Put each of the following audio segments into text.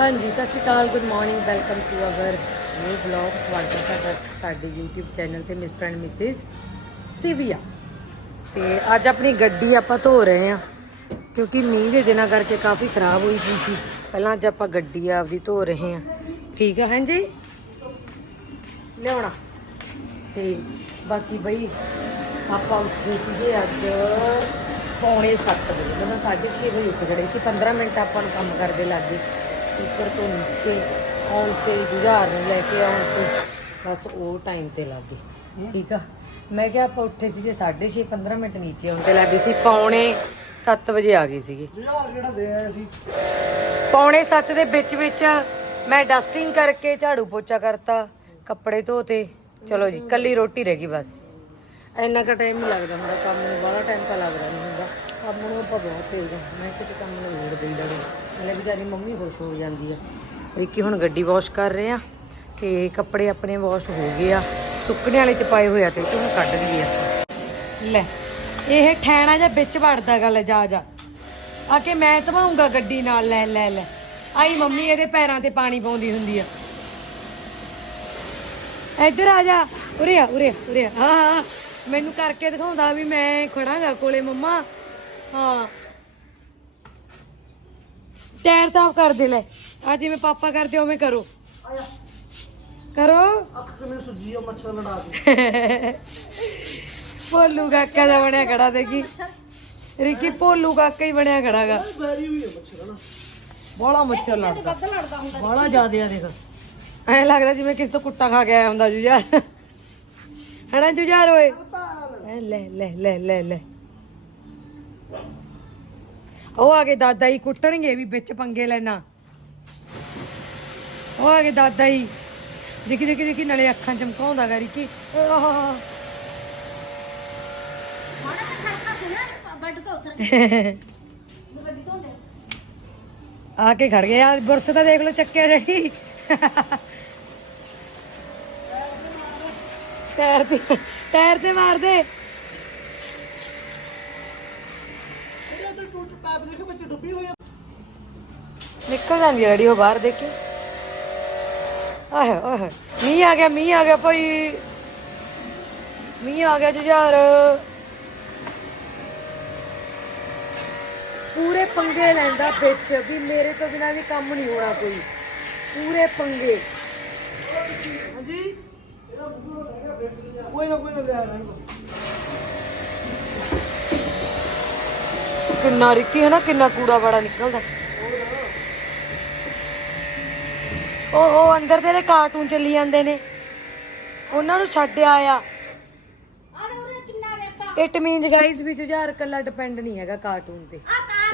ਹਾਂਜੀ, ਸਤਿ ਸ਼੍ਰੀ ਅਕਾਲ good morning welcome to our new blog ਸਵਾਗਤ ਹੈ ਤੁਹਾਡਾ ਸਾਡੇ YouTube ਚੈਨਲ ਤੇ ਮਿਸਟਰ ਐਂਡ ਮਿਸਿਸ ਸਿਵਿਆ ਤੇ ਅੱਜ ਆਪਣੀ ਗੱਡੀ ਆਪਾਂ ਧੋ ਰਹੇ ਹਾਂ, ਕਿਉਂਕਿ ਮੀਂਹ ਦੇ ਦਿਨਾਂ ਕਰਕੇ ਕਾਫੀ ਖਰਾਬ ਹੋਈ ਪਈ ਸੀ। ਪਹਿਲਾਂ ਅੱਜ ਆਪਾਂ ਗੱਡੀ ਆਪਦੀ ਧੋ ਰਹੇ ਹਾਂ। ਠੀਕ ਆ, ਹਾਂਜੀ? ਲਿਆਉਣਾ। ਤੇ ਬਾਕੀ ਬਈ, ਆਪਾਂ ਉੱਠੇ ਸੀਗੇ ਅੱਜ ਪੌਣੇ 7 ਵਜੇ, ਮਤਲਬ 6:30 ਵਜੇ ਉੱਠ ਗਏ ਸੀ। 15 ਮਿੰਟ ਆਪਾਂ ਨੂੰ ਕੰਮ ਕਰਦੇ ਲੱਗੇ ਉੱਪਰ ਤੋਂ ਨੀਚੇ ਆਉਣ ਤੇ ਜੁਝਾਰ ਨੂੰ ਲੈ ਕੇ ਆਉਣ ਤੇ ਬਸ ਉਹ ਟਾਈਮ ਤੇ ਲੱਗ ਗਏ। ਠੀਕ ਆ? ਮੈਂ ਕਿਹਾ ਆਪਾਂ ਉੱਠੇ ਸੀਗੇ 6:30 15 ਮਿੰਟ ਨੀਚੇ ਆਉਣ ਤੇ ਲੱਗੇ ਸੀ। ਪੌਣੇ 7 ਵਜੇ ਆ ਗਏ ਸੀਗੇ। ਜੁਝਾਰ ਜਿਹੜਾ ਦੇ ਆਏ ਸੀ। ਪੌਣੇ 7 ਦੇ ਵਿੱਚ ਵਿੱਚ ਮੈਂ ਡਸਟਿੰਗ ਕਰਕੇ ਝਾੜੂ ਪੋਚਾ ਕਰਤਾ ਕੱਪੜੇ ਧੋਤੇ। ਚਲੋ ਜੀ ਕੱਲੀ ਰੋਟੀ ਰਹਿ ਗਈ ਬਸ। ਇੰਨਾ ਕੁ ਟਾਈਮ ਨਹੀਂ ਲੱਗਦਾ ਹੁੰਦਾ ਕੰਮ ਨੂੰ ਬੜਾ ਟਾਈਮ ਤਾਂ ਲੱਗਦਾ ਨਹੀਂ ਹੁੰਦਾ। ਕੰਮ ਨੂੰ ਆਪਾਂ ਬਹੁਤ ਤੇਜ਼ ਆ। ਮੈਂ ਕਿਤੇ ਕੰਮ ਨੂੰ ਲੋੜ ਦੇਈ ਦਾ ਮਤਲਬ ਵਿਚਾਰੀ ਮੰਮੀ ਖੁਸ਼ ਹੋ ਜਾਂਦੀ ਆ। ਰਿੱਕੀ ਹੁਣ ਗੱਡੀ ਵਾਸ਼ ਕਰ ਰਹੇ ਆ ਤੇ ਕੱਪੜੇ ਆਪਣੇ ਵਾਸ਼ ਹੋ ਗਏ ਆ। ਸੁੱਕਣੇ ਵਾਲੇ ਚ ਪਾਏ ਹੋਏ ਆ ਤੇ ਉਹਨੂੰ ਕੱਢ ਲਈਏ ਆਪਾਂ। ਲੈ, ਇਹ ਠੈਣਾ ਜਾਂ ਵਿੱਚ ਵੜਦਾ ਗੱਲ, ਜਾ ਜਾ। ਆ ਕੇ ਮੈਂ ਧਵਾਉਂਗਾ ਗੱਡੀ ਨਾਲ, ਲੈ ਲੈ ਲੈ। ਆਈ ਮੰਮੀ, ਇਹਦੇ ਪੈਰਾਂ ਤੇ ਪਾਣੀ ਪਾਉਂਦੀ ਹੁੰਦੀ ਆ। ਇੱਧਰ ਆ ਜਾ। ਉਰੇ ਆ, ਉਰੇ ਉਰੇ ਹਾਂ। ਮੈਨੂੰ ਕਰਕੇ ਦਿਖਾਉਂਦਾ ਵੀ ਮੈਂ ਖੜਾਂਗਾ ਕੋਲੇ ਮੰਮਾ। ਹਾਂ। ਟਾਇਰ ਸਾਫ਼ ਕਰ ਦੇ ਲੈ। ਆ ਜਿਵੇਂ ਪਾਪਾ ਕਰਦੇ ਉਵੇਂ ਕਰੋ। ਕਰੋ। ਅੱਖ ਕਿਵੇਂ ਸੁੱਜੀ ਆ ਮੱਛਰ ਲੜਾ ਭੋਲੂ ਕਾਕਾ ਦਾ ਬਣਿਆ ਖੜਾ ਦੇਖੀ। ਰਿੱਕੀ ਭੋਲੂ ਕਾਕਾ ਹੀ ਬਣਿਆ ਖੜਾਗਾ ਬੈਰੀ ਮੱਛਰ ਹਨਾ। ਬੜਾ ਮੱਛਰ ਲੜਦਾ। ਬੜਾ ਜ਼ਿਆਦਾ ਆ ਦੇਖ। ਐ ਲੱਗਦਾ ਜਿਵੇਂ ਕਿਸੇ ਤੋਂ ਕੁੱਟਾ ਖਾ ਕੇ ਆਇਆ ਹੁੰਦਾ ਜੁਝਾਰ। ਹਣਾ ਜੁਝਾਰ ਓਏ? ਲੈ ਲੈ ਲੈ ਲੈ ਲੈ। ਉਹ ਆ ਕੇ ਦਾਦਾ ਹੀ ਕੁੱਟਣਗੇ ਵੀ ਵਿੱਚ ਪੰਗੇ ਲੈਣਾ। ਉਹ ਆ ਕੇ ਦਾਦਾ ਹੀ ਦੇਖੀ ਦੇਖੀ ਦੇਖੀ ਨਾਲੇ ਅੱਖਾਂ ਚਮਕਾਉਂਦਾ ਗਾ ਰਿੱਕੀ। ਆਹ। ਆ ਕੇ ਖੜ ਗਿਆ ਬੁਰਸ ਤਾਂ ਦੇਖ ਲਓ ਚੱਕਿਆ ਜਿਹੜੀ ਟਾਇਰ ਤੇ ਟਾਇਰ ਤੇ ਮਾਰ ਦੇ ਇਹ ਤਾਂ ਟੁੱਟ ਪੈਪ ਦੇਖ ਵਿੱਚ ਡੁੱਬੀ ਹੋਈ ਆ। ਨਿਕਲ ਜਾਂਦੀ ਹੈ ਰੜੀ ਉਹ ਬਾਹਰ ਦੇਖੀ। ਆਹ ਆਹ ਮੀਂਹ ਆ ਗਿਆ ਮੀਂਹ ਆ ਗਿਆ ਭਾਈ। ਮੀਂਹ ਆ ਗਿਆ ਜੁਝਾਰ। ਪੂਰੇ ਪੰਗੇ ਲੈਂਦਾ ਵਿੱਚ ਵੀ ਮੇਰੇ ਤੋਂ ਬਿਨਾ ਵੀ ਕੰਮ ਨਹੀਂ ਹੋਣਾ ਕੋਈ। ਪੂਰੇ ਪੰਗੇ। ਹਾਂਜੀ? ਕੋਈ ਨਾ ਕੋਈ ਨਾ ਲਿਆ ਰਹਿਣ ਕਿੰਨਾ ਰਿੱਕੀ ਹੈ ਨਾ, ਕਿੰਨਾ ਕੂੜਾ ਬੜਾ ਨਿਕਲਦਾ। ਉਹ ਉਹ ਅੰਦਰ ਤੇਰੇ ਕਾਰਟੂਨ ਚੱਲੀ ਜਾਂਦੇ ਨੇ, ਉਹਨਾਂ ਨੂੰ ਛੱਡਿਆ ਆ ਇਟ ਮੀਨਸ ਗਾਇਸ ਵੀ ਜੁਝਾਰ ਕੱਲਾ ਡਿਪੈਂਡ ਨਹੀਂ ਹੈਗਾ ਕਾਰਟੂਨ ਤੇ।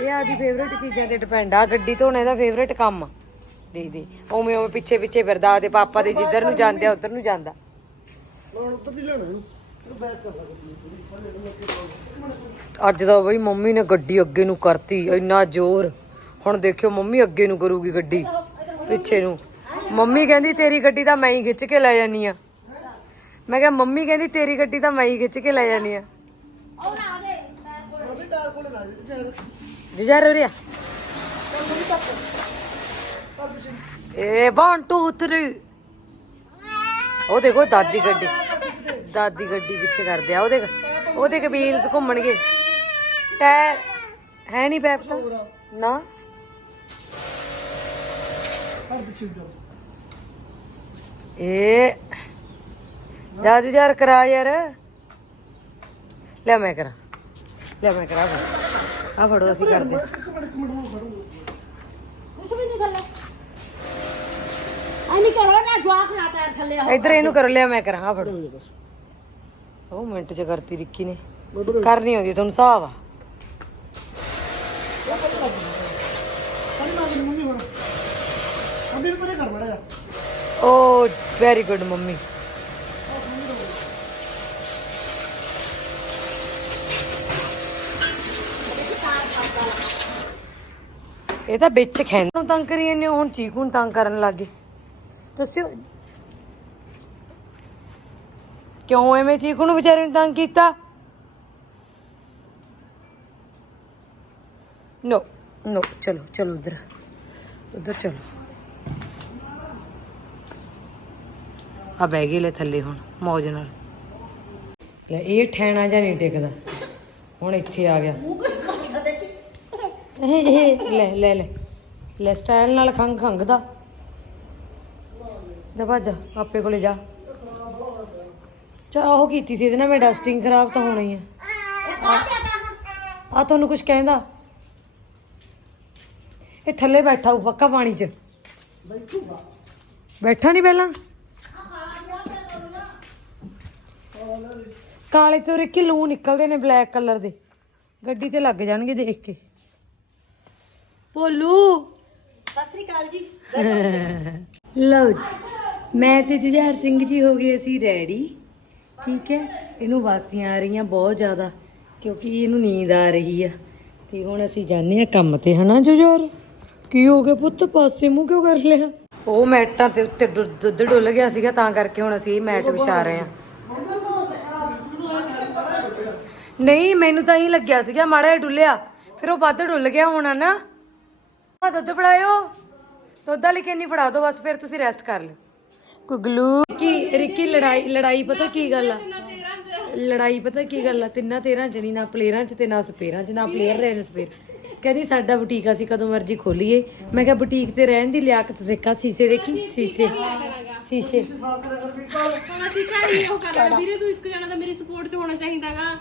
ਇਹ ਆਦੀ ਫੇਵਰੇਟ ਚੀਜ਼ਾਂ ਤੇ ਡਿਪੈਂਡ ਆ। ਗੱਡੀ ਧੋਣੇ ਦਾ ਫੇਵਰੇਟ ਕੰਮ ਆ। ਦੇ ਦੇ ਉਵੇਂ ਉਵੇਂ ਪਿੱਛੇ ਪਿੱਛੇ ਫਿਰਦਾ ਤੇ ਪਾਪਾ ਦੇ ਜਿੱਧਰ ਨੂੰ ਜਾਂਦੇ ਆ ਉਧਰ ਨੂੰ ਜਾਂਦਾ। ਹੁਣ ਉੱਧਰ ਦੀ ਲੈਣਾ ਇਹਨੂੰ। ਬੈਕ ਕਰ ਸਕਦੀ ਅੱਜ ਤਾਂ ਬਈ ਮੰਮੀ ਨੇ ਗੱਡੀ ਅੱਗੇ ਨੂੰ ਕਰਤੀ, ਇੰਨਾ ਜ਼ੋਰ। ਹੁਣ ਦੇਖਿਓ ਮੰਮੀ ਅੱਗੇ ਨੂੰ ਕਰੂਗੀ ਗੱਡੀ, ਪਿੱਛੇ ਨੂੰ। ਮੰਮੀ ਕਹਿੰਦੀ, ਤੇਰੀ ਗੱਡੀ ਤਾਂ ਮੈਂ ਹੀ ਖਿੱਚ ਕੇ ਲੈ ਜਾਨੀ ਆ। ਮੈਂ ਕਿਹਾ, ਮੰਮੀ ਕਹਿੰਦੀ, ਤੇਰੀ ਗੱਡੀ ਤਾਂ ਮੈਂ ਹੀ ਖਿੱਚ ਕੇ ਲੈ ਜਾਨੀ ਆ। ਮੰਮੀ ਟਾਰ ਕੋਲ ਰਿਹਾ ਏ 1 2 3 ਉਹ ਦੇਖੋ, ਦਾਦੀ ਗੱਡੀ। ਦਾਦੀ ਗੱਡੀ ਪਿੱਛੇ ਕਰਦੇ ਆ ਉਹਦੇ ਉਹਦੇ ਕਬੀਲਸ ਘੁੰਮਣਗੇ। ਟਾਇਰ ਹੈ ਨਹੀਂ ਪੈਪ ਤਾਂ। ਨਾ। ਹਰ ਪਿੱਛੇ ਜਾ। ਏ। ਜਾ ਜੁਝਾਰ ਕਰਾ ਯਾਰ। ਲੈ ਮੈਂ ਕਰਾਂ। ਲੈ ਮੈਂ ਕਰਾਂ। ਆ ਫੜੋ ਅਸੀਂ ਕਰਦੇ ਕੁਛ ਵੀ ਨਹੀਂ ਥੱਲੇ। ਐਨੀ ਕਰੋ ਨਾ ਜਵਾਕ ਨਾ ਟਾਇਰ ਥੱਲੇ ਆਓ। ਇੱਧਰ ਇਹਨੂੰ ਕਰ ਲਿਆ ਮੈਂ ਕਰਾਂ। ਆ ਫੜੋ। ਉਹ ਮਿੰਟ ਚ ਕਰਤੀ ਰਿੱਕੀ ਨੇ। ਕਰਨੀ ਆਉਂਦੀ ਤੁਹਾਨੂੰ ਹਿਸਾਬ ਆ ਸਾਰੀ ਮਾਰ ਦੇ ਮੰਮੀ ਹੁਣ ਅੰਬੀ ਨੂੰ ਪਰੇ ਕਰ ਮੜਾ ਜਾ ਓ ਵੈਰੀ ਗੁੱਡ ਮੰਮੀ ਇਹ ਤਾਂ ਵਿੱਚ ਖੈਨ ਨੂੰ ਤੰਗ ਕਰੀ ਜਾਂਦੇ ਹੁਣ ਚੀਕੂ ਨੂੰ ਤੰਗ ਕਰਨ ਲੱਗੇ ਦੱਸਿਓ। ਕਿਉਂ ਐਵੇਂ ਚੀਕੂ ਨੂੰ ਵਿਚਾਰੇ ਨੂੰ ਤੰਗ ਕੀਤਾ? ਨੋ ਨੋ ਚਲੋ ਚਲੋ ਉਧਰ। ਉਧਰ ਚਲੋ। ਆ ਬਹਿ ਗਏ ਲੈ ਥੱਲੇ ਹੁਣ ਮੌਜ ਨਾਲ। ਲੈ ਇਹ ਠੈਣਾ ਜਾਂ ਨਹੀਂ ਟਿਕਦਾ? ਹੁਣ ਇੱਥੇ ਆ ਗਿਆ। ਲੈ ਲੈ ਲੈ। ਲੈ ਸਟਾਈਲ ਨਾਲ ਖੰਗ ਖੰਗਦਾ ਜਾ ਭੱਜ ਆਪੇ ਕੋਲੇ ਜਾ। ਚਾ ਉਹ ਕੀਤੀ ਸੀ ਇਹਦੇ ਨਾਲ ਮੈਂ ਡਸਟਿੰਗ ਖਰਾਬ ਤਾਂ ਹੋਣੀ ਹੈ ਆ ਤੁਹਾਨੂੰ ਕੁਝ ਕਹਿੰਦਾ? ਇਹ ਥੱਲੇ ਬੈਠਾ ਉਹ ਪੱਕਾ ਪਾਣੀ 'ਚ। ਬੈਠਾ ਨਹੀਂ ਪਹਿਲਾਂ? ਕਾਲੇ ਤੋਂ ਰਿੱਕੀ ਲੂ ਨਿਕਲਦੇ ਨੇ ਬਲੈਕ ਕਲਰ ਦੇ। ਗੱਡੀ ਤੇ ਲੱਗ ਜਾਣਗੇ ਦੇਖ ਕੇ ਭੋਲੂ ਸਤਿ ਸ੍ਰੀ ਅਕਾਲ ਜੀ। ਲਓ ਜੀ ਮੈਂ ਤੇ ਜੁਝਾਰ ਸਿੰਘ ਜੀ ਹੋ ਗਏ ਅਸੀਂ ਰੈਡੀ। ਠੀਕ ਹੈ ਇਹਨੂੰ ਵਾਸੀਆਂ ਆ ਰਹੀਆਂ ਬਹੁਤ ਜ਼ਿਆਦਾ ਕਿਉਂਕਿ ਇਹਨੂੰ ਨੀਂਦ ਆ ਰਹੀ ਆ। ਤੇ ਹੁਣ ਅਸੀਂ ਜਾਂਦੇ ਆ ਕੰਮ ਤੇ ਹਨਾ ਜੁਝਾਰ? ਕੀ ਹੋ ਗਿਆ ਪੁੱਤ ਪਾਸੇ ਮੂੰਹ ਕਿਉਂ ਕਰ ਲਿਆ? ਉਹ ਮੈਟਾਂ ਤੇ ਉੱਤੇ ਦੁੱਧ ਡੁੱਲ ਗਿਆ ਸੀਗਾ ਤਾਂ ਕਰਕੇ ਹੁਣ ਅਸੀਂ ਇਹ ਮੈਟ ਵਿਛਾ ਰਹੇ ਆ ਨਹੀਂ, ਮੈਨੂੰ ਤਾਂ ਹੀ ਲੱਗਿਆ ਸੀਗਾ, ਮਾੜਾ ਜਿਹਾ ਡੁੱਲਿਆ। ਫਿਰ ਉਹ ਵੱਧ ਡੁੱਲ ਗਿਆ ਹੋਣਾ ਨਾ। ਆ ਦੁੱਧ ਫੜਾਇਓ। ਦੁੱਧ ਵਾਲੀ ਕਿੰਨੀ ਫੜਾ ਦਿਓ ਬਸ ਫਿਰ ਤੁਸੀਂ ਰੈਸਟ ਕਰ ਲਿਓ। ਕੋਈ ਕੀ ਰਿੱਕੀ, ਲੜਾਈ ਲੜਾਈ ਪਤਾ ਕੀ ਗੱਲ ਆ? ਲੜਾਈ ਪਤਾ ਕੀ ਗੱਲ ਆ? ਤਿੰਨਾਂ ਤੇਰਾਂ ਜਣੀ ਨਾ ਪਲੇਅਰਾਂ ਚ ਤੇ ਨਾ ਸਪੇਰਾਂ ਚ, ਨਾ ਪਲੇਅਰ ਰਹੇ ਨੇ ਸਪੇਰ ਕਹਿੰਦੀ ਸਾਡਾ ਬੁਟੀਕ ਅਸੀਂ ਕਦੋਂ ਮਰਜ਼ੀ ਖੋਲੀਏ। ਮੈਂ ਕਿਹਾ ਬੁਟੀਕ ਤੇ ਰਹਿਣ ਦੀ ਲਿਆਕਤ ਸਿੱਖਾ, ਸੀਸੇ ਦੇਖੀ, ਸੀਸੇ। ਸੀਸੇ। ਹੁਣ ਅਸੀਂ ਘਰ ਹੀ ਉਹ ਕਰ ਲੈਣਾ। ਵੀਰੇ, ਤੂੰ ਇੱਕ ਜਣਾ ਤਾਂ ਮੇਰੀ ਸਪੋਰਟ 'ਚ ਹੋਣਾ ਚਾਹੀਦਾਗਾ।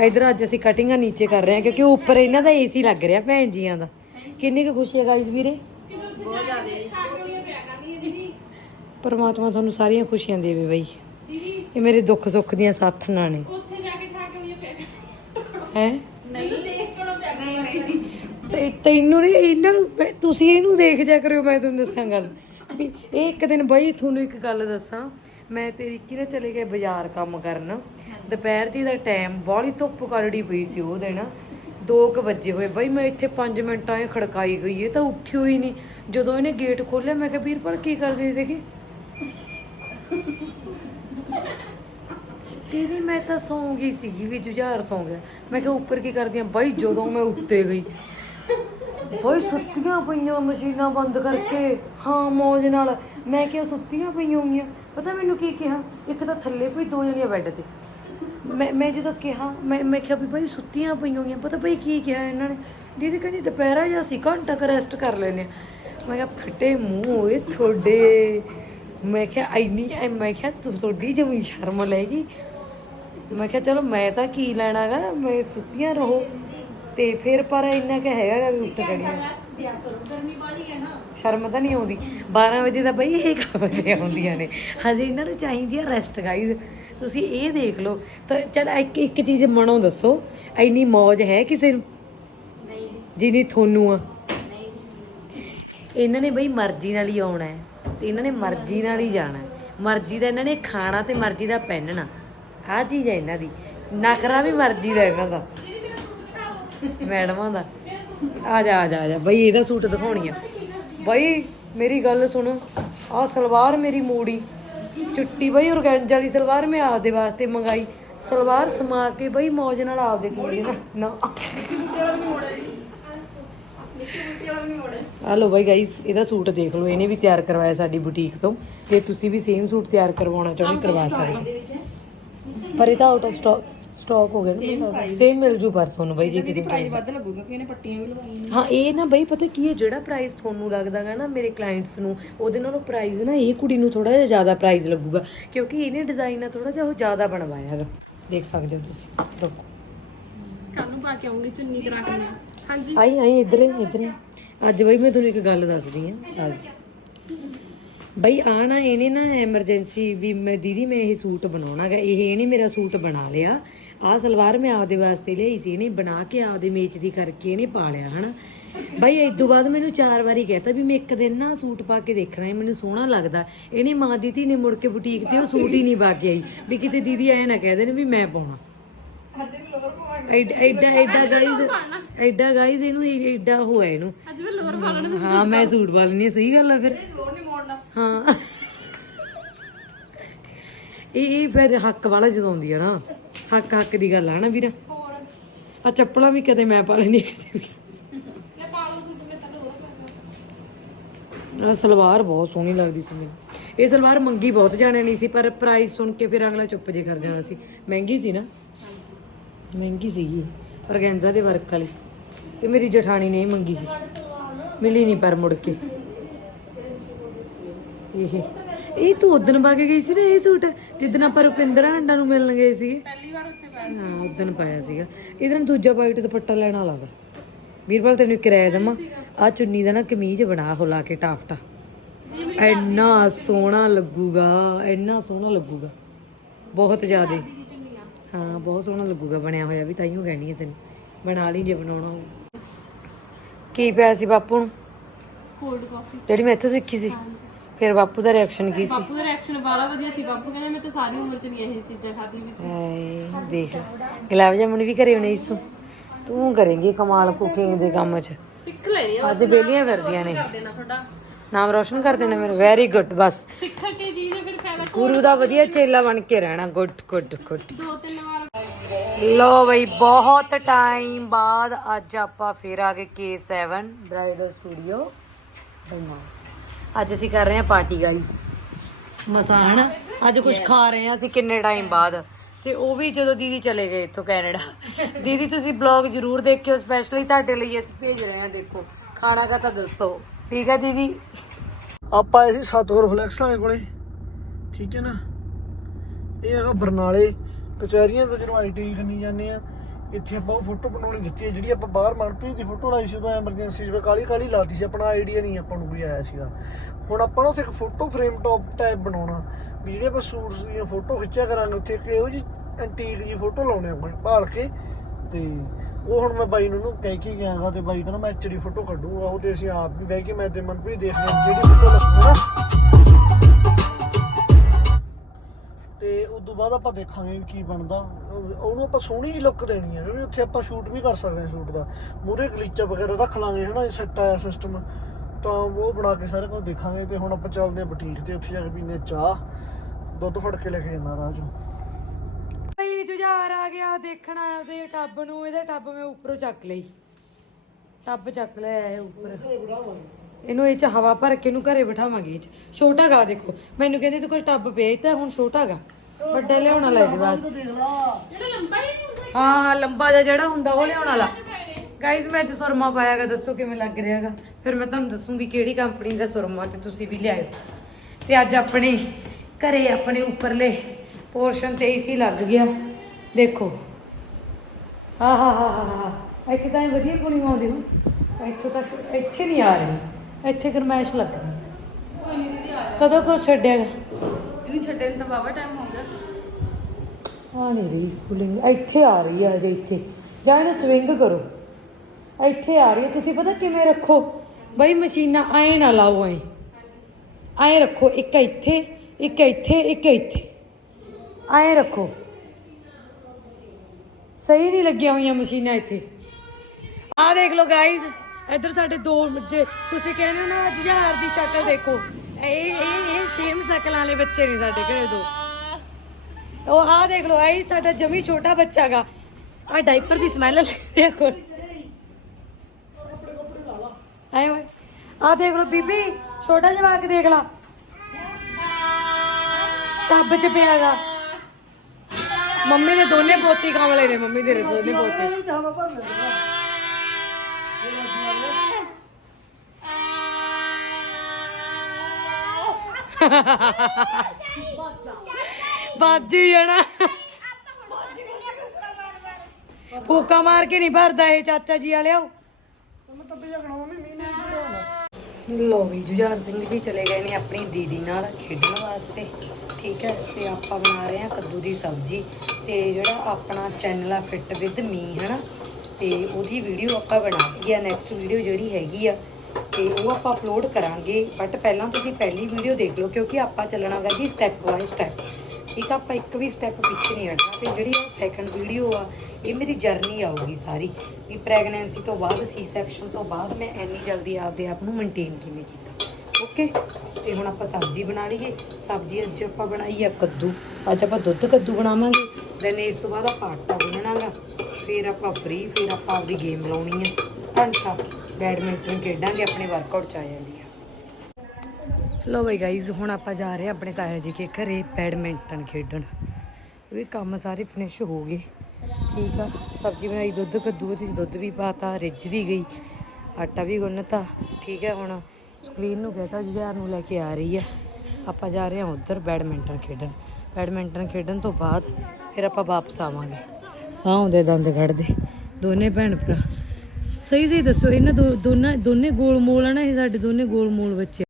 ਇਧਰ ਅੱਜ ਅਸੀਂ ਕਟਿੰਗਾਂ ਨੀਚੇ ਕਰ ਰਹੇ ਹਾਂ ਕਿਉਂਕਿ ਉੱਪਰ ਇਹਨਾਂ ਦਾ ਏਸੀ ਲੱਗ ਰਿਹਾ ਭੈਣ ਜੀਆਂ ਦਾ। ਕਿੰਨੀ ਕੁ ਖੁਸ਼ੀ ਹੈ ਗਾਇਸ ਵੀਰੇ? ਪਰਮਾਤਮਾ ਤੁਹਾਨੂੰ ਸਾਰੀਆਂ ਖੁਸ਼ੀਆਂ ਦੇਵੇ ਬਈ। ਇਹ ਮੇਰੇ ਦੁੱਖ ਸੁੱਖ ਦੀਆਂ ਸਾਥਣਾਂ ਨੇ। ਉੱਥੇ ਜਾ ਕੇ ਠਾ ਕੇ ਉਹਨੇ ਪੈਸੇ ਹੈ? ਨਹੀਂ। ਦੇਖ ਕੋਲੋਂ ਪੈਸੇ ਤੇ ਤੈਨੂੰ ਨਹੀਂ ਇਹਨਾਂ ਨੂੰ ਤੁਸੀਂ ਇਹਨੂੰ ਦੇਖ ਜਾ ਕਰਿਓ ਮੈਂ ਤੁਹਾਨੂੰ ਦੱਸਾਂ ਗੱਲ। ਵੀ ਇਹ ਇੱਕ ਦਿਨ ਬਈ ਤੁਹਾਨੂੰ ਇੱਕ ਗੱਲ ਦੱਸਾਂ। ਮੈਂ ਤੇ ਰਿੱਕੀ ਨੇ ਚਲੇ ਗਏ ਬਾਜ਼ਾਰ ਕੰਮ ਕਰਨ। ਦੁਪਹਿਰ ਦੀ ਦਾ ਟਾਈਮ ਬਾਹਲੀ ਧੁੱਪ ਕਰੜੀ ਪਈ ਸੀ ਉਹ ਦਿਨ। 2 ਵਜੇ ਹੋਏ। ਬਈ ਮੈਂ ਇੱਥੇ 5 ਮਿੰਟਾਂ ਇਹ ਖੜਕਾਈ ਗਈ ਇਹ ਤਾਂ ਉੱਠੀ ਹੀ ਨਹੀਂ। ਜਦੋਂ ਇਹਨੇ ਗੇਟ ਖੋਲ੍ਹਿਆ, ਮੈਂ ਕਿਹਾ, ਵੀਰਪਾਲ, ਕੀ ਕਰਦੇ ਸੀ ਦੇਖੀ ਤੇਰੀ ਮੈਂ ਤਾਂ ਸੌਂ ਗਈ ਸੀਗੀ, ਵੀ ਜੁਝਾਰ ਸੌਂ ਗਿਆ। ਮੈਂ ਕਿਹਾ, ਉੱਪਰ ਕੀ ਕਰਦੀ ਆ ਬਾਈ ਜਦੋਂ ਮੈਂ ਉੱਤੇ ਗਈ। ਬਈ ਸੁੱਤੀਆਂ ਪਈਆਂ ਮਸ਼ੀਨਾਂ ਬੰਦ ਕਰਕੇ। ਹਾਂ, ਮੌਜ ਨਾਲ। ਮੈਂ ਕਿਹਾ, ਸੁੱਤੀਆਂ ਪਈਆਂ ਹੋਈਆਂ ਪਤਾ ਮੈਨੂੰ ਕੀ ਕਿਹਾ? ਇੱਕ ਤਾਂ ਥੱਲੇ ਪਈ, ਦੋ ਜਣੀਆਂ ਬੈੱਡ ਤੇ। ਮੈਂ ਮੈਂ ਜਦੋਂ ਕਿਹਾ, ਮੈਂ ਮੈਂ ਕਿਹਾ ਵੀ ਭਾਈ ਸੁੱਤੀਆਂ ਪਈਆਂ ਹੋਈਆਂ, ਪਤਾ ਭਾਈ ਕੀ ਕਿਹਾ ਇਹਨਾਂ ਨੇ? ਦੀਦੀ ਕਹਿੰਦੀ ਦੁਪਹਿਰਾ ਜਾਂ ਅਸੀਂ ਘੰਟਾ ਕੁ ਰੈਸਟ ਕਰ ਲੈਨੇ ਆ। ਮੈਂ ਕਿਹਾ, ਫਟੇ ਮੂੰਹ ਹੋਏ ਤੁਹਾਡੇ। ਮੈਂ ਕਿਹਾ ਐਨੀ ਮੈਂ ਕਿਹਾ, ਤੁ- ਤੁਹਾਡੀ ਜਮੀ ਸ਼ਰਮ ਲੈਗੀ ਮੈਂ ਕਿਹਾ, ਚਲੋ ਮੈਂ ਤਾਂ ਕੀ ਲੈਣਾਗਾ, ਮੈਂ ਸੁੱਤੀਆਂ ਰਹੋ। ਤੇ ਫਿਰ ਪਰ ਇੰਨਾ ਕਿ ਹੈਗਾ ਵੀ ਉੱਠ ਖੜੀਆਂ ਸ਼ਰਮ ਤਾਂ ਨਹੀਂ ਆਉਂਦੀ। 12 ਵਜੇ ਤਾਂ ਬਈ ਇਹ ਤੇ ਆਉਂਦੀਆਂ ਨੇ। ਹਜੇ ਇਹਨਾਂ ਨੂੰ ਚਾਹੀਦੀ ਆ ਰੈਸਟ ਗਾਈਜ਼ ਤੁਸੀਂ ਇਹ ਦੇਖ ਲਓ। ਤਾਂ ਚਲ ਇੱਕ ਇੱਕ ਚੀਜ਼ ਮਨੋਂ ਦੱਸੋ। ਐਨੀ ਮੌਜ ਹੈ ਕਿਸੇ ਨੂੰ? ਨਹੀਂ ਜਿੰਨੀ ਤੁਹਾਨੂੰ ਆ। ਇਹਨਾਂ ਨੇ ਬਈ ਮਰਜ਼ੀ ਨਾਲ ਹੀ ਆਉਣਾ ਹੈ। ਤੇ ਇਹਨਾਂ ਨੇ ਮਰਜ਼ੀ ਨਾਲ ਹੀ ਜਾਣਾ ਹੈ। ਮਰਜ਼ੀ ਦਾ ਇਹਨਾਂ ਨੇ ਖਾਣਾ ਤੇ ਮਰਜ਼ੀ ਦਾ ਪਹਿਨਣਾ। ਆਹ ਚੀਜ਼ ਹੈ ਇਹਨਾਂ ਦੀ। ਨਖਰਾ ਵੀ ਮਰਜ਼ੀ ਦਾ ਇਹਨਾਂ ਦਾ। ਮੈਡਮਾਂ ਦਾ। ਆ ਜਾ ਆ ਜਾ ਆ ਜਾ। ਬਈ, ਇਹਦਾ ਸੂਟ ਦਿਖਾਉਣੀ ਆ। ਬਈ, ਮੇਰੀ ਗੱਲ ਸੁਣੋ। ਆਹ ਸਲਵਾਰ ਮੇਰੀ ਮੂੜੀ। ਚੁੱਟੀ ਬਈ, ਔਰਗੈਂਜਾ ਵਾਲੀ ਸਲਵਾਰ ਮੈਂ ਆਪਦੇ ਵਾਸਤੇ ਮੰਗਾਈ। ਸਲਵਾਰ ਸਮਾ ਕੇ ਬਈ, ਮੌਜ ਨਾਲ ਆਪਦੇ ਕੋਲ ਨਾ ਨਾ। ਆ ਲੋ ਬਾਈ ਗਾਈਸ ਇਹਦਾ ਸੂਟ ਦੇਖ ਲਓ। ਇਹਨੇ ਵੀ ਤਿਆਰ ਕਰਵਾਇਆ ਸਾਡੀ ਬੁਟੀਕ ਤੋਂ। ਤੇ ਤੁਸੀਂ ਵੀ ਸੇਮ ਸੂਟ ਤਿਆਰ ਕਰਵਾਉਣਾ ਚਾਹੁੰਦੇ ਕਰਵਾ ਸਕਦੇ ਪਰ ਇਹ ਤਾਂ ਆਊਟ ਆਫ ਸਟਾਕ ਸਟਾਕ ਹੋ ਗਿਆ ਨਾ ਸੇਮ ਮਿਲ ਜੂ ਪਰ ਤੁਹਾਨੂੰ ਬਾਈ ਜੀ ਕਿਸੇ ਪ੍ਰਾਈਸ ਵੱਧ ਲੱਗੂਗਾ ਕਿ ਇਹਨੇ ਪੱਟੀਆਂ ਵੀ ਲਵਾਈਆਂ ਹਾਂ ਇਹ ਨਾ ਬਾਈ ਪਤਾ ਕੀ ਹੈ ਜਿਹੜਾ ਪ੍ਰਾਈਸ ਤੁਹਾਨੂੰ ਲੱਗਦਾਗਾ ਨਾ ਮੇਰੇ ਕਲਾਇੰਟਸ ਨੂੰ ਉਹਦੇ ਨਾਲੋਂ ਪ੍ਰਾਈਸ ਨਾ ਇਹ ਕੁੜੀ ਨੂੰ ਥੋੜਾ ਜਿਹਾ ਜ਼ਿਆਦਾ ਪ੍ਰਾਈਸ ਲੱਗੂਗਾ ਕਿਉਂਕਿ ਇਹਨੇ ਡਿਜ਼ਾਈਨ ਨਾ ਥੋੜਾ ਜਿਹਾ ਉਹ ਜ਼ਿਆਦਾ ਬਣਵਾਇਆ ਹੈਗਾ। ਦੇਖ ਸਕਦੇ ਹੋ ਤੁਸੀਂ ਦੇਖੋ ਕੱਲ ਨੂੰ ਪਾ ਕੇ ਆਉਂਗੀ ਚੁੰਨੀ ਕਰਾ ਕੇ ਹਾਂਜੀ। ਆਈ ਆਈ ਇੱਧਰ ਇੱਧਰ। ਅੱਜ ਬਈ ਮੈਂ ਤੁਹਾਨੂੰ ਇੱਕ ਗੱਲ ਦੱਸਦੀ ਆ ਅੱਜ। ਬਈ ਆ ਨਾ ਇਹਨੇ ਨਾ ਐਮਰਜੈਂਸੀ ਵੀ ਮੈਂ ਦੀਦੀ ਮੈਂ ਇਹ ਸੂਟ ਬਣਾਉਣਾਗਾ ਇਹ ਇਹਨੇ ਮੇਰਾ ਸੂਟ ਬਣਾ ਲਿਆ। ਆ ਸਲਵਾਰ ਮੈਂ ਆਪਦੇ ਵਾਸਤੇ ਲਈ ਸੀ ਇਹਨੇ ਬਣਾ ਕੇ ਆਪਦੇ ਮੇਚ ਦੀ ਕਰਕੇ ਇਹਨੇ ਪਾ ਲਿਆ ਹਨਾ। ਬਈ ਇਸ ਤੋਂ ਬਾਅਦ ਮੈਨੂੰ ਚਾਰ ਵਾਰੀ ਕਹਿਤਾ ਵੀ ਮੈਂ ਇੱਕ ਦਿਨ ਨਾ ਸੂਟ ਪਾ ਕੇ ਦੇਖਣਾ ਹੈ ਮੈਨੂੰ ਸੋਹਣਾ ਲੱਗਦਾ। ਇਹਨੇ ਮਾਂ ਦੀ ਧੀ ਨੇ ਮੁੜ ਕੇ ਬੁਟੀਕ ਤੇ ਉਹ ਸੂਟ ਹੀ ਨਹੀਂ ਪਾ ਕੇ ਆਈ ਵੀ ਕਿਤੇ ਦੀਦੀ ਐ ਨਾ ਕਹਿ ਦੇਣ ਵੀ ਮੈਂ ਪਾਉਣਾ। ਐਡਾ ਐਡਾ ਐਡਾ ਗਾਈਜ਼ ਐਡਾ ਗਾਈਜ਼ ਇਹਨੂੰ ਇਹ- ਐਡਾ ਹੋਇਆ ਇਹਨੂੰ। ਅੱਜ ਮੈਂ ਲੋਰ ਪਾ ਲੈਣਾ ਹਾਂ ਮੈਂ ਸੂਟ ਪਾ ਲੈਣੀ ਸਹੀ ਗੱਲ ਆ ਫਿਰ। ਹਾਂ। ਇਹ ਫਿਰ ਹੱਕ ਵਾਲਾ ਜਦੋਂ ਆਉਂਦੀ ਆ ਨਾ ਹੱਕ ਹੱਕ ਦੀ ਗੱਲ ਆ ਨਾ ਵੀਰ। ਆ ਚੱਪਲਾਂ ਵੀ ਕਦੇ ਮੈਂ ਪਾ ਲੈਣੀ ਕਦੇ ਪਾ ਸੂਟ ਮੈਂ ਆ ਸਲਵਾਰ ਬਹੁਤ ਸੋਹਣੀ ਲੱਗਦੀ ਸੀ ਮੈਨੂੰ। ਇਹ ਸਲਵਾਰ ਮੰਗੀ ਬਹੁਤ ਜਾਣੇ ਨਹੀਂ ਸੀ ਪਰ ਪ੍ਰਾਈਸ ਸੁਣ ਕੇ ਫਿਰ ਅਗਲਾ ਚੁੱਪ ਜੇ ਕਰ ਜਾਂਦਾ ਸੀ। ਮਹਿੰਗੀ ਸੀ ਨਾ? ਮਹਿੰਗੀ ਸੀਗੀ ਔਰਗੈਂਜ਼ਾ ਦੇ ਵਰਕ ਵਾਲੀ। ਇਹ ਮੇਰੀ ਜਠਾਣੀ ਨੇ ਮੰਗੀ ਸੀ। ਮਿਲੀ ਨਹੀਂ ਪਰ ਮੁੜ ਕੇ। ਇਹ। ਇਹ ਤੂੰ ਉਦੋਂ ਪਾ ਕੇ ਗਈ ਸੀ ਨਾ ਇਹ ਸੂਟ ਜਿੱਦਣ ਆਪਾਂ ਰੁਪਿੰਦਰ ਹੰਡਾ ਨੂੰ ਮਿਲਣ ਗਏ ਸੀ ਪਹਿਲੀ ਵਾਰ ਉੱਥੇ ਪਾਇਆ ਹਾਂ ਉਦੋਂ ਪਾਇਆ ਸੀਗਾ। ਇਹਦੇ ਨਾਲ ਦੂਜਾ ਵਾਈਟ ਦੁਪੱਟਾ ਲੈਣਾ ਲੱਗਾ ਵੀਰਵਾਲ ਤੈਨੂੰ ਇੱਕ ਕਿਰਾਇਆ ਦਮਾ ਆ ਚੁੰਨੀ ਦਾ ਨਾ ਕਮੀਜ਼ ਬਣਾ ਹੋ ਲਾ ਕੇ ਟਾਫਟਾ। ਇੰਨਾ ਸੋਹਣਾ ਲੱਗੂਗਾ ਇੰਨਾ ਸੋਹਣਾ ਲੱਗੂਗਾ। ਬਹੁਤ ਜ਼ਿਆਦੇ। ਹਾਂ ਬਹੁਤ ਸੋਹਣਾ ਲੱਗੂਗਾ ਬਣਿਆ ਹੋਇਆ ਵੀ ਤਾਈਓ ਕਹਿਣੀ ਹੈ ਤੈਨੂੰ। ਬਣਾ ਲਈ ਜੇ ਬਣਾਉਣਾ ਕੀ ਪਿਆ ਸੀ ਬਾਪੂ ਨੂੰ? ਕੋਲਡ ਕਾਫੀ ਜਿਹੜੀ ਮੈਂ ਇੱਥੋਂ ਸਿੱਖੀ ਸੀ। ਫਿਰ ਬਾਪੂ ਦਾ ਰਿਐਕਸ਼ਨ ਕੀ ਸੀ? ਬਾਪੂ ਦਾ ਰਿਐਕਸ਼ਨ ਬੜਾ ਵਧੀਆ ਸੀ। ਬਾਪੂ ਕਹਿੰਦਾ ਮੈਂ ਤਾਂ ਸਾਰੀ ਉਮਰ ਚ ਨਹੀਂ ਇਹ ਚੀਜ਼ਾਂ ਖਾਧੀ ਵੀ ਹਾਏ ਦੇਖ। ਗੁਲਾਬ ਜਾਮੁਨ ਵੀ ਘਰੇ ਬਣਾਈ ਤੂੰ? ਤੂੰ ਕਰੇਂਗੀ ਕਮਾਲ ਕੁਕਿੰਗ ਦੇ ਕੰਮ 'ਚ। ਸਿੱਖ ਲੈਣੀ ਆ ਅੱਜ ਬੇਲੀਆਂ ਫਿਰਦੀਆਂ ਨੇ। ਨਾਮ ਰੋਸ਼ਨ ਕਰ ਦੇਣਾ ਮੇਰੇ ਵੈਰੀ ਗੁੱਡ ਬਸ। ਸਿੱਖ ਕੇ ਚੀਜ਼ ਫਿਰ ਫਾਇਦਾ ਗੁਰੂ ਦਾ ਵਧੀਆ ਚੇਲਾ ਬਣ ਕੇ ਰਹਿਣਾ। ਗੁੱਡ ਗੁੱਡ ਗੁੱਡ ਦੋ ਤਿੰਨ ਵਾਰ। ਲੋ ਬਈ ਬਹੁਤ ਟਾਈਮ ਬਾਅਦ ਅੱਜ ਆਪਾਂ ਫੇਰ ਆ ਗਏ K7 ਬ੍ਰਾਈਡਲ ਸਟੂਡੀਓ ਅੱਜ ਅਸੀਂ ਕਰ ਰਹੇ ਹਾਂ ਪਾਰਟੀ ਗਾਈਸ ਮਸਾਣ ਅੱਜ ਕੁਝ ਖਾ ਰਹੇ ਹਾਂ ਅਸੀਂ ਕਿੰਨੇ ਟਾਈਮ ਬਾਅਦ। ਤੇ ਉਹ ਵੀ ਜਦੋਂ ਦੀਦੀ ਚਲੇ ਗਏ ਇੱਥੋਂ ਕੈਨੇਡਾ। ਦੀਦੀ ਤੁਸੀਂ ਬਲੌਗ ਜਰੂਰ ਦੇਖਿਓ ਸਪੈਸ਼ਲੀ ਤੁਹਾਡੇ ਲਈ ਅਸੀਂ ਭੇਜ ਰਹੇ ਹਾਂ ਦੇਖੋ। ਖਾਣਾ ਕਾ ਤਾਂ ਦੱਸੋ। ਠੀਕ ਹੈ ਦੀਦੀ? ਆਪਾਂ ਆਏ ਸੀ ਸਤਗੁਰ ਫਲੈਕਸ ਵਾਲੇ ਕੋਲੇ। ਠੀਕ ਹੈ ਨਾ? ਇਹ ਹੈਗਾ ਬਰਨਾਲੇ। ਕਚਹਿਰੀਆਂ ਤੋਂ ਜਦੋਂ ਆਈਟੀ ਕਰਨੀ ਜਾਂਦੇ ਆ ਇੱਥੇ ਆਪਾਂ ਉਹ ਫੋਟੋ ਬਣਾਉਣੀ ਦਿੱਤੀ ਹੈ, ਜਿਹੜੀ ਆਪਾਂ ਬਾਹਰ ਮਨਪ੍ਰੀਤ ਦੀ ਫੋਟੋ ਲਾਈ ਸੀ ਉਹ ਐਮਰਜੈਂਸੀ ਜਿਵੇਂ ਕਾਲੀ ਕਾਲੀ ਲਾਤੀ ਸੀ, ਆਪਣਾ ਆਈਡੀਆ ਨਹੀਂ ਆਪਾਂ ਨੂੰ ਕੋਈ ਆਇਆ ਸੀਗਾ। ਹੁਣ ਆਪਾਂ ਨੂੰ ਉੱਥੇ ਇੱਕ ਫੋਟੋ ਫਰੇਮ ਟੌਪ ਟਾਈਪ ਬਣਾਉਣਾ, ਵੀ ਜਿਹੜੇ ਆਪਾਂ ਸੂਟਸ ਦੀਆਂ ਫੋਟੋ ਖਿੱਚਿਆ ਕਰਾਂਗੇ, ਉੱਥੇ ਕਿ ਉਹ ਜੀ ਐਂਟੀਕ ਜੀ ਫੋਟੋ ਲਾਉਣੇ ਆਪਾਂ, ਭਾਲ ਕੇ, ਤੇ ਉਹ ਹੁਣ ਮੈਂ ਬਾਈ ਨੂੰ ਕਹਿ ਕੇ ਗਿਆਗਾ ਤੇ ਬਾਈ ਕਹਿੰਦਾ ਮੈਂ ਐਚਡੀ ਫੋਟੋ ਕੱਢੂਗਾ, ਉਹ ਤੇ ਅਸੀਂ ਆਪ ਵੀ ਬਹਿ ਕੇ ਮੈਂ ਤੇ ਮਨਪ੍ਰੀਤ ਦੇਖ ਹਾਂ, ਜਿਹੜੀ ਫੋਟੋ ਲੱਗੂ ਤੇ ਉਸ ਤੋਂ ਬਾਅਦ ਆਪਾਂ ਦੇਖਾਂਗੇ ਕੀ ਬਣਦਾ। ਉਹ- ਉਹਨੂੰ ਆਪਾਂ ਸੋਹਣੀ ਲੁੱਕ ਦੇਣੀ ਹੈ ਕਿਉਂਕਿ ਉੱਥੇ ਆਪਾਂ ਸ਼ੂਟ ਵੀ ਕਰ ਸਕਦੇ ਹਾਂ ਸ਼ੂਟ ਦਾ। ਮੂਰੇ ਗਲੀਚਾ ਵਗੈਰਾ ਰੱਖ ਲਾਂਗੇ ਹਨਾ ਸੈੱਟ ਆਇਆ ਸਿਸਟਮ ਤਾਂ ਉਹ ਬਣਾ ਕੇ ਸਾਰੇ ਕੁਝ ਦੇਖਾਂਗੇ ਤੇ ਹੁਣ ਆਪਾਂ ਚੱਲਦੇ ਹਾਂ ਬੁਟੀਕ ਤੇ ਉੱਥੇ ਜਾ ਕੇ ਪੀਨੇ ਚਾਹ। ਦੁੱਧ ਫੜ ਕੇ ਲੈ ਕੇ ਜਾਣਾ ਚੋਂ। ਭਈ ਜੁਝਾਰ ਆ ਗਿਆ ਦੇਖਣਾ ਤੇ ਟੱਬ ਨੂੰ ਇਹਦਾ ਟੱਬ ਮੈਂ ਉੱਪਰੋਂ ਚੱਕ ਲਈ। ਟੱਬ ਚੱਕ ਲਿਆ ਇਹ ਉੱਪਰ। ਇਹਨੂੰ ਇਹ ਚ ਹਵਾ ਭਰ ਕੇ ਇਹਨੂੰ ਘਰੇ ਬਿਠਾਵਾਂਗੇ ਇਹ ਚ। ਛੋਟਾ ਗਾ ਦੇਖੋ। ਮੈਨੂੰ ਕਹਿੰਦੇ ਤੂੰ ਕੋਈ ਟੱਬ ਭੇਜ ਤਾਂ ਹੁਣ ਛੋਟਾ ਗਾ। ਵੱਡਾ ਲਿਆਉਣਾ ਲੈ ਦੇ ਵਾਸਤੇ। ਜਿਹੜਾ ਲੰਬਾ ਹੀ ਨਹੀਂ ਹੁੰਦਾ ਹਾਂ ਲੰਬਾ ਜਿਹਾ ਜਿਹੜਾ ਹੁੰਦਾ ਉਹ ਲਿਆਉਣ ਵਾਲਾ। ਗਾਇਜ਼ ਮੈਂ ਅੱਜ ਸੁਰਮਾ ਪਾਇਆਗਾ ਦੱਸੋ ਕਿਵੇਂ ਲੱਗ ਰਿਹਾਗਾ ਫਿਰ ਮੈਂ ਤੁਹਾਨੂੰ ਦੱਸੂਗੀ ਕਿਹੜੀ ਕੰਪਨੀ ਦਾ ਸੁਰਮਾ ਤੇ ਤੁਸੀਂ ਵੀ ਲਿਆਇਓ। ਤੇ ਅੱਜ ਆਪਣੇ ਘਰੇ ਆਪਣੇ ਉੱਪਰਲੇ ਪੋਰਸ਼ਨ ਤੇ ਏਸੀ ਲੱਗ ਗਿਆ। ਦੇਖੋ। ਹਾ ਹਾ ਹਾ ਹਾ ਹਾ ਇੱਥੇ ਤਾਂ ਵਧੀਆ ਕੁਲਿੰਗ ਆਉਂਦੀ ਹੋ ਇੱਥੋਂ ਤੱਕ ਇੱਥੇ ਨਹੀਂ ਆ ਰਹੀ ਇੱਥੇ ਗਰਮੈਸ਼ ਲੱਗ ਰਹੀ ਕਦੋਂ ਕੋ ਛੱਡਿਆਗਾ ਇਹਨੂੰ ਛੱਡੇ ਨੂੰ ਤਾਂ ਬਾਬਾ ਟਾਈਮ ਹੋ ਗਿਆ। ਆ ਨਹੀਂ ਰਹੀ ਕੂਲਿੰਗ ਇੱਥੇ ਆ ਰਹੀ ਹੈ ਜੇ ਇੱਥੇ। ਜਾਂ ਇਹਨੂੰ ਸਵਿੰਗ ਕਰੋ। ਇੱਥੇ ਆ ਰਹੀ ਹੈ ਤੁਸੀਂ ਪਤਾ ਕਿਵੇਂ ਰੱਖੋ? ਬਈ ਮਸ਼ੀਨਾਂ ਐਂ ਨਾ ਲਾਓ ਐਂ। ਐਂ ਰੱਖੋ ਇੱਕ ਇੱਥੇ ਇੱਕ ਇੱਥੇ ਇੱਕ ਇੱਥੇ। ਐਂ ਰੱਖੋ। ਸਹੀ ਨਹੀਂ ਲੱਗੀਆਂ ਹੋਈਆਂ ਮਸ਼ੀਨਾਂ ਇੱਥੇ। ਆ ਦੇਖ ਲਓ ਗਾਇਜ਼ ਇੱਧਰ ਸਾਡੇ ਦੋ ਜੇ ਤੁਸੀਂ ਕਹਿੰਦੇ ਹੋ ਨਾ ਜੁਝਾਰ ਦੀ ਸ਼ਕਲ ਦੇਖੋ। ਇਹ ਇਹ ਇਹ ਸੇਮ ਸ਼ਕਲਾਂ ਵਾਲੇ ਬੱਚੇ ਨੇ ਸਾਡੇ ਘਰੇ ਦੋ। ਉਹ ਆ ਦੇਖ ਲਓ ਆਈ ਸਾਡਾ ਜਮੀ ਛੋਟਾ ਬੱਚਾ ਗਾ। ਆ ਡਾਈਪਰ ਦੀ ਸਮੈਲ ਦੇਖੋ ਆਏ ਓਏ। ਆ ਦੇਖ ਲਓ ਬੀਬੀ, ਛੋਟਾ ਜਵਾਕ ਦੇਖ ਲਾ। ਟੱਬ ਚ ਪਿਆਗਾ ਮੰਮੀ ਦੇ ਦੋਨੇ ਪੋਤੀ ਕਾਮਲੇ ਨੇ, ਮੰਮੀ ਦੇ ਦੋਨੇ ਪੋਤੇ। ਬਾਜੀ ਜਾਣਾ। ਫੂਕਾ ਮਾਰ ਕੇ ਨਹੀਂ ਭਰਦਾ ਇਹ ਚਾਚਾ ਜੀ ਵਾਲਿਓ। ਮੈਂ ਲੋ ਵੀ, ਜੁਝਾਰ ਸਿੰਘ ਜੀ ਚਲੇ ਗਏ ਨੇ ਆਪਣੀ ਦੀਦੀ ਨਾਲ ਖੇਡਣ ਵਾਸਤੇ। ਠੀਕ ਹੈ, ਤੇ ਆਪਾਂ ਬਣਾ ਰਹੇ ਹਾਂ ਕੱਦੂ ਦੀ ਸਬਜ਼ੀ। ਤੇ ਜਿਹੜਾ ਆਪਣਾ ਚੈਨਲ ਆ ਫਿੱਟ ਵਿਦ ਮੀ ਹਨਾ ਤੇ ਉਹਦੀ ਵੀਡੀਓ ਆਪਾਂ ਬਣਾ ਲਈ ਆ ਨੈਕਸਟ ਵੀਡੀਓ ਜਿਹੜੀ ਹੈਗੀ ਆ, ਤੇ ਉਹ ਆਪਾਂ ਅਪਲੋਡ ਕਰਾਂਗੇ। ਬਟ ਪਹਿਲਾਂ ਤੁਸੀਂ ਪਹਿਲੀ ਵੀਡੀਓ ਦੇਖ ਲਓ, ਕਿਉਂਕਿ ਆਪਾਂ ਚੱਲਣਾਗਾ ਜੀ ਸਟੈਪ ਬਾਏ ਸਟੈਪ ਠੀਕ ਆ, ਆਪਾਂ ਇੱਕ ਵੀ ਸਟੈਪ ਪਿੱਛੇ ਨਹੀਂ ਹਟਣਾ। ਤੇ ਜਿਹੜੀ ਸੈਕੰਡ ਵੀਡੀਓ ਆ, ਇਹ ਮੇਰੀ ਜਰਨੀ ਆਊਗੀ ਸਾਰੀ। ਵੀ ਪ੍ਰੈਗਨੈਂਸੀ ਤੋਂ ਬਾਅਦ ਸੀ ਸੈਕਸ਼ਨ ਤੋਂ ਬਾਅਦ ਮੈਂ ਇੰਨੀ ਜਲਦੀ ਆਪਦੇ ਆਪ ਨੂੰ ਮੇਨਟੇਨ ਕਿਵੇਂ ਕੀਤਾ। ਓਕੇ ਤੇ ਹੁਣ ਆਪਾਂ ਸਬਜ਼ੀ ਬਣਾ ਲਈਏ। ਸਬਜ਼ੀ ਅੱਜ ਆਪਾਂ ਬਣਾਈ ਆ ਕੱਦੂ। ਅੱਜ ਆਪਾਂ ਦੁੱਧ ਕੱਦੂ ਬਣਾਵਾਂਗੇ। ਦੈਨ ਇਸ ਤੋਂ ਬਾਅਦ ਆਪਾਂ ਆਟਾ ਗੁੰਨਣਾਗਾ ਫਿਰ ਆਪਾਂ ਫ੍ਰੀ ਫਿਰ ਆਪਾਂ ਆਪਦੀ ਗੇਮ ਲਾਉਣੀ ਆ। ਘੰਟਾ ਬੈਡਮਿੰਟਨ ਖੇਡਾਂਗੇ, ਆਪਣੇ ਵਰਕਆਊਟ ਚ ਆ ਜਾਂਦੀ ਆ ਲੋ ਬਈ ਗਾਈਜ਼ ਹੁਣ ਆਪਾਂ ਜਾ ਰਹੇ ਹਾਂ ਆਪਣੇ ਤਾਇਆ ਜੀ ਕੇ ਘਰੇ ਬੈਡਮਿੰਟਨ ਖੇਡਣ। ਇਹ ਕੰਮ ਸਾਰੇ ਫਿਨਿਸ਼ ਹੋ ਗਏ। ਠੀਕ ਆ, ਸਬਜ਼ੀ ਬਣਾਈ, ਦੁੱਧ, ਕੱਦੂ, ਉਹਦੇ 'ਚ ਦੁੱਧ ਵੀ ਪਾਤਾ, ਰਿੱਝ ਵੀ ਗਈ, ਆਟਾ ਵੀ ਗੁੰਨਤਾ। ਠੀਕ ਹੈ ਹੁਣ ਸਕਰੀਨ ਨੂੰ ਕਹਤਾ ਜੁਝਾਰ ਨੂੰ ਲੈ ਕੇ ਆ ਰਹੀ ਆ। ਆਪਾਂ ਜਾ ਰਹੇ ਹਾਂ ਉੱਧਰ ਬੈਡਮਿੰਟਨ ਖੇਡਣ। ਬੈਡਮਿੰਟਨ ਖੇਡਣ ਤੋਂ ਬਾਅਦ ਫਿਰ ਆਪਾਂ ਵਾਪਸ ਆਵਾਂਗੇ। ਹਾਂ ਹੁੰਦੇ ਦੰਦ ਕੱਢਦੇ, ਦੋਨੇ ਭੈਣ ਭਰਾ। ਸਹੀ ਸਹੀ ਦੱਸੋ, ਇਹਨਾਂ ਦੋ ਦੋਨਾਂ ਦੋਨੇ ਗੋਲ ਮੋਲ ਆ ਨਾ ਇਹ ਸਾਡੇ ਦੋਨੇ ਗੋਲ ਮੋਲ ਬੱਚੇ।